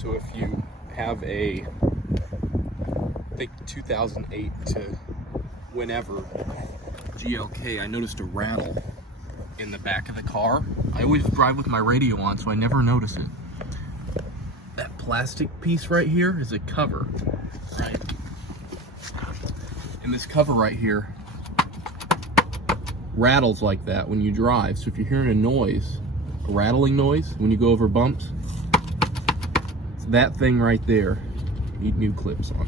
So if you have a, I think 2008 to whenever GLK, I noticed a rattle in the back of the car. I always drive with my radio on, so I never notice it. That plastic piece right here is a cover, right? And this cover right here rattles like that when you drive. So if you're hearing a noise, a rattling noise when you go over bumps, it's that thing right there. Need new clips on.